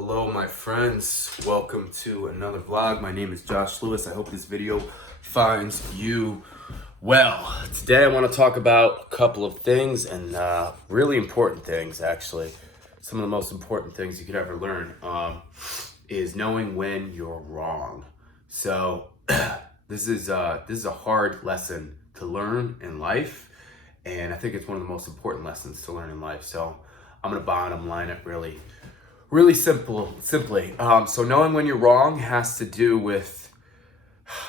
Hello, my friends. Welcome to another vlog. My name is Josh Lewis. I hope this video finds you well. Today, I want to talk about a couple of things and really important things, actually. Some of the most important things you could ever learn is knowing when you're wrong. So, this is a hard lesson to learn in life, and I think it's one of the most important lessons to learn in life. So, I'm gonna bottom line it really simply. So knowing when you're wrong has to do with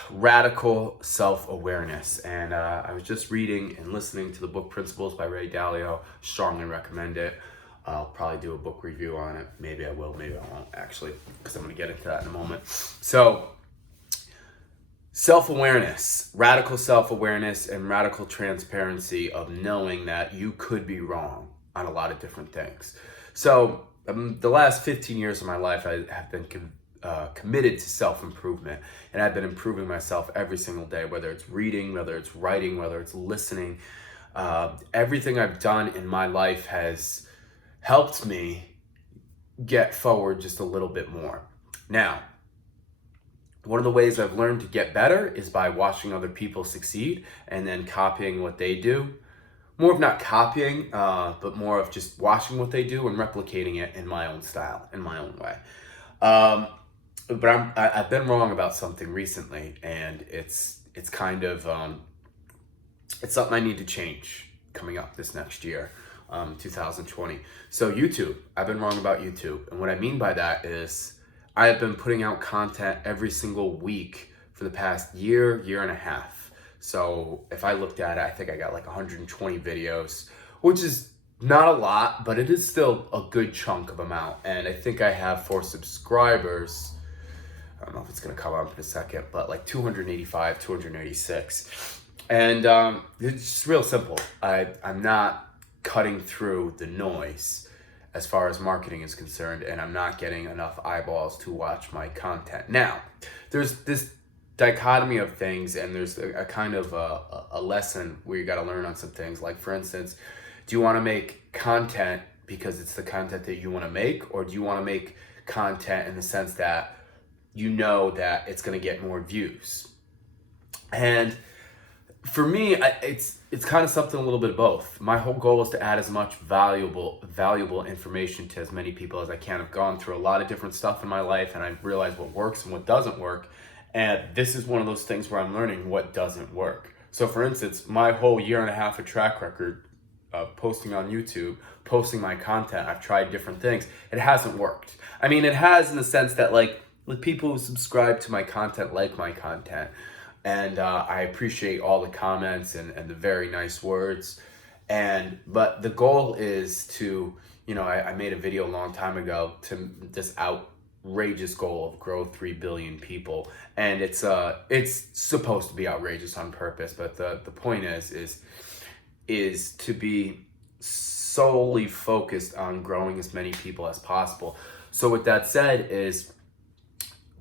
radical self-awareness. And I was just reading and listening to the book Principles by Ray Dalio. Strongly recommend it. I'll probably do a book review on it. Maybe I will, maybe I won't, actually, because I'm going to get into that in a moment. So self-awareness, radical self-awareness and radical transparency of knowing that you could be wrong on a lot of different things. So the last 15 years of my life, I have been committed to self-improvement, and I've been improving myself every single day, whether it's reading, whether it's writing, whether it's listening. Everything I've done in my life has helped me get forward just a little bit more. Now, one of the ways I've learned to get better is by watching other people succeed and then copying what they do. More of not copying, but more of just watching what they do and replicating it in my own style, in my own way. But I've been wrong about something recently, and it's kind of it's something I need to change coming up this next year, 2020. So YouTube, I've been wrong about YouTube, and what I mean by that is I have been putting out content every single week for the past year and a half. So if I looked at it, I think I got like 120 videos, which is not a lot, but it is still a good chunk of amount. And I think I have, for subscribers, I don't know if it's going to come up in a second, but like 285, 286. And it's just real simple. I'm not cutting through the noise as far as marketing is concerned, and I'm not getting enough eyeballs to watch my content. Now, there's this dichotomy of things, and there's a kind of a lesson where you got to learn on some things. Like, for instance, do you want to make content because it's the content that you want to make, or do you want to make content in the sense that you know that it's going to get more views? And for me, it's kind of something a little bit of both. My whole goal is to add as much valuable information to as many people as I can. I've gone through a lot of different stuff in my life, and I've realized what works and what doesn't work. And this is one of those things where I'm learning what doesn't work. So for instance, my whole year and a half of track record of posting on YouTube, posting my content, I've tried different things. It hasn't worked. I mean, it has in the sense that like people who subscribe to my content like my content. And I appreciate all the comments and the very nice words. But the goal is to, I made a video a long time ago to this outrageous goal of grow 3 billion people, and it's supposed to be outrageous on purpose, but the point is to be solely focused on growing as many people as possible. So with that said, is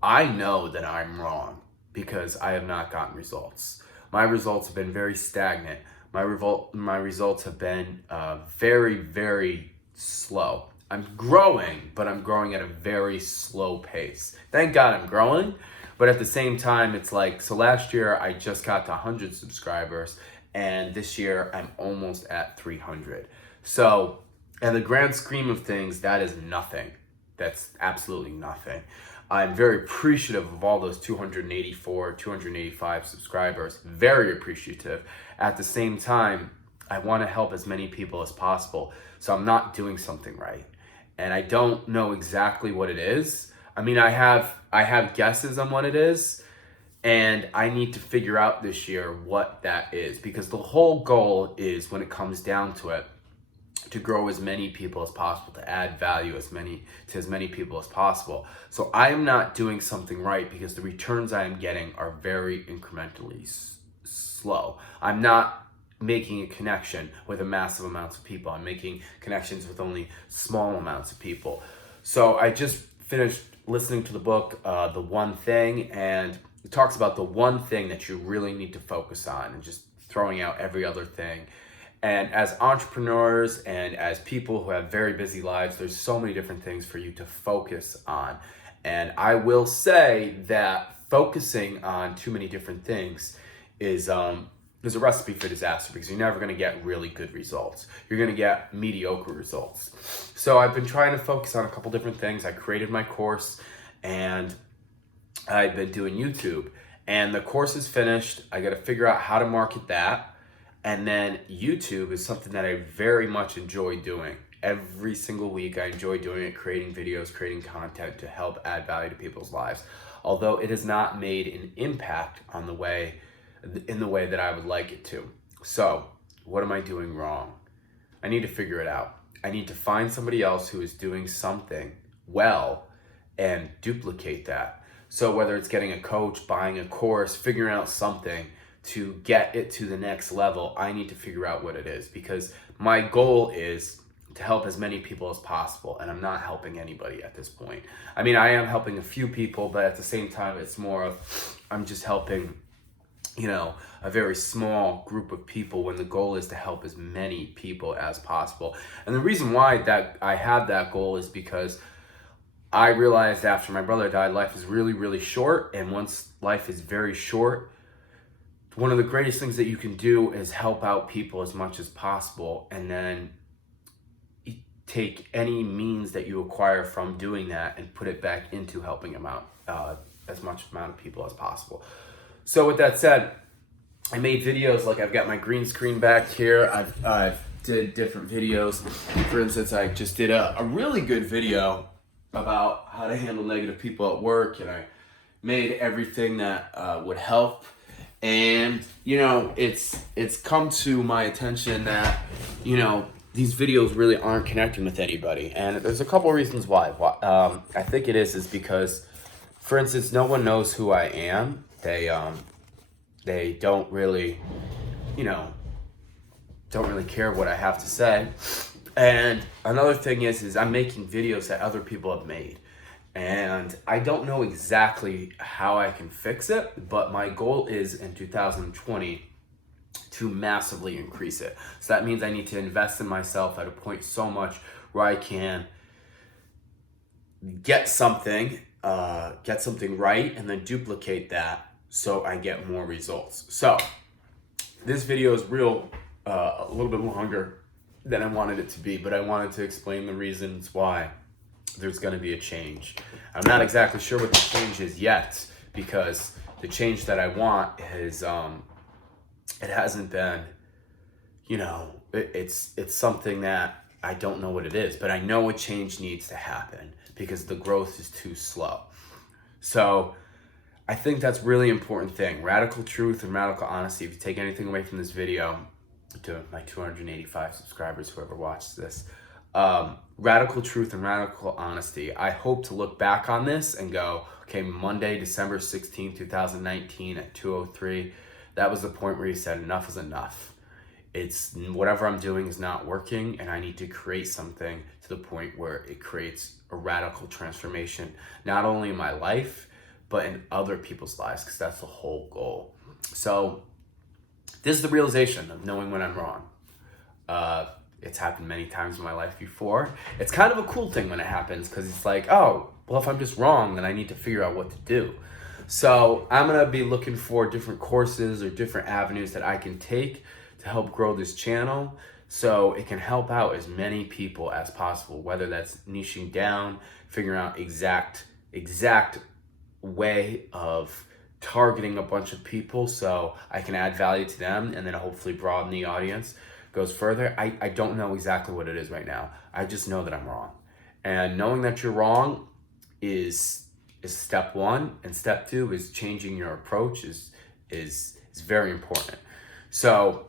I know that I'm wrong because I have not gotten results. My results have been very stagnant. My results have been very, very slow. I'm growing, but I'm growing at a very slow pace. Thank God I'm growing, but at the same time, it's like, so last year I just got to 100 subscribers, and this year I'm almost at 300. So, in the grand scheme of things, that is nothing. That's absolutely nothing. I'm very appreciative of all those 284, 285 subscribers. Very appreciative. At the same time, I want to help as many people as possible. So I'm not doing something right. And I don't know exactly what it is. I mean, I have guesses on what it is, and I need to figure out this year what that is, because the whole goal is, when it comes down to it, to grow as many people as possible, to add value to as many people as possible. So I am not doing something right because the returns I am getting are very incrementally slow. I'm not making a connection with a massive amounts of people. I'm making connections with only small amounts of people. So I just finished listening to the book, The One Thing, and it talks about the one thing that you really need to focus on and just throwing out every other thing. And as entrepreneurs and as people who have very busy lives, there's so many different things for you to focus on. And I will say that focusing on too many different things is a recipe for disaster, because you're never going to get really good results. You're going to get mediocre results. So I've been trying to focus on a couple different things. I created my course, and I've been doing YouTube. And the course is finished. I got to figure out how to market that. And then YouTube is something that I very much enjoy doing. Every single week I enjoy doing it, creating videos, creating content to help add value to people's lives. Although it has not made an impact in the way that I would like it to. So, what am I doing wrong? I need to figure it out. I need to find somebody else who is doing something well and duplicate that. So whether it's getting a coach, buying a course, figuring out something to get it to the next level, I need to figure out what it is, because my goal is to help as many people as possible, and I'm not helping anybody at this point. I mean, I am helping a few people, but at the same time, it's more of I'm just helping, a very small group of people, when the goal is to help as many people as possible. And the reason why that I have that goal is because I realized after my brother died, life is really, really short, and once life is very short, one of the greatest things that you can do is help out people as much as possible, and then take any means that you acquire from doing that and put it back into helping them out as much amount of people as possible. So with that said, I made videos, like I've got my green screen back here. I've did different videos. For instance, I just did a really good video about how to handle negative people at work, and I made everything that would help. And it's come to my attention that these videos really aren't connecting with anybody, and there's a couple of reasons why. I think it is because, for instance, no one knows who I am. They don't really care what I have to say. And another thing is I'm making videos that other people have made. And I don't know exactly how I can fix it, but my goal is in 2020 to massively increase it. So that means I need to invest in myself at a point so much where I can get something right and then duplicate that so I get more results. So this video is a little bit longer than I wanted it to be, but I wanted to explain the reasons why there's going to be a change. I'm not exactly sure what the change is yet, because the change that I want is it hasn't been, it's something that I don't know what it is, but I know a change needs to happen because the growth is too slow. So I think that's really important thing. Radical truth and radical honesty. If you take anything away from this video, to my 285 subscribers, whoever watched this, radical truth and radical honesty. I hope to look back on this and go, okay, Monday, December 16, 2019 at 2:03, that was the point where you said enough is enough. It's whatever I'm doing is not working, and I need to create something to the point where it creates a radical transformation, not only in my life, but in other people's lives, because that's the whole goal. So this is the realization of knowing when I'm wrong. It's happened many times in my life before. It's kind of a cool thing when it happens, because it's like, oh, well, if I'm just wrong, then I need to figure out what to do. So I'm going to be looking for different courses or different avenues that I can take to help grow this channel so it can help out as many people as possible, whether that's niching down, figuring out exact way of targeting a bunch of people so I can add value to them and then hopefully broaden the audience, goes further. I don't know exactly what it is right now. I just know that I'm wrong. And knowing that you're wrong is step one, and step two is changing your approach is very important. So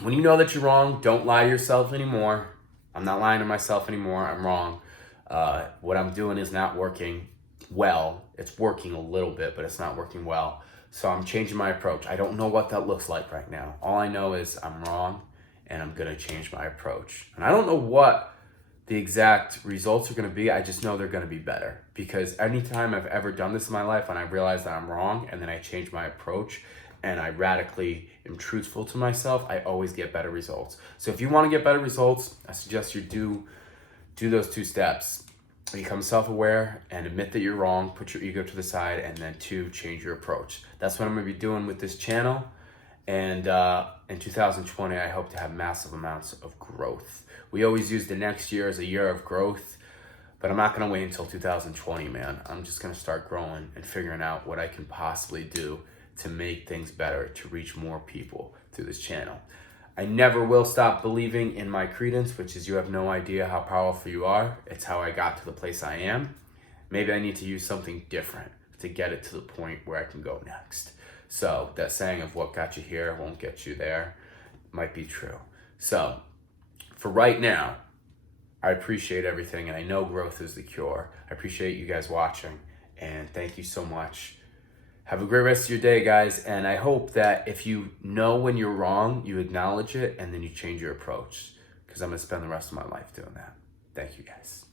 when you know that you're wrong, don't lie to yourself anymore. I'm not lying to myself anymore. I'm wrong. What I'm doing is not working well. It's working a little bit, but it's not working well. So I'm changing my approach. I don't know what that looks like right now. All I know is I'm wrong, and I'm going to change my approach. And I don't know what the exact results are going to be. I just know they're going to be better, because anytime I've ever done this in my life and I realize that I'm wrong and then I change my approach and I radically am truthful to myself, I always get better results. So if you want to get better results, I suggest you do those 2 steps. Become self-aware and admit that you're wrong, put your ego to the side, and then 2, change your approach. That's what I'm going to be doing with this channel. And in 2020, I hope to have massive amounts of growth. We always use the next year as a year of growth, but I'm not going to wait until 2020, man. I'm just going to start growing and figuring out what I can possibly do to make things better, to reach more people through this channel. I never will stop believing in my credence, which is you have no idea how powerful you are. It's how I got to the place I am. Maybe I need to use something different to get it to the point where I can go next. So that saying of what got you here won't get you there might be true. So for right now, I appreciate everything, and I know growth is the cure. I appreciate you guys watching, and thank you so much. Have a great rest of your day, guys, and I hope that if you know when you're wrong, you acknowledge it, and then you change your approach, because I'm going to spend the rest of my life doing that. Thank you, guys.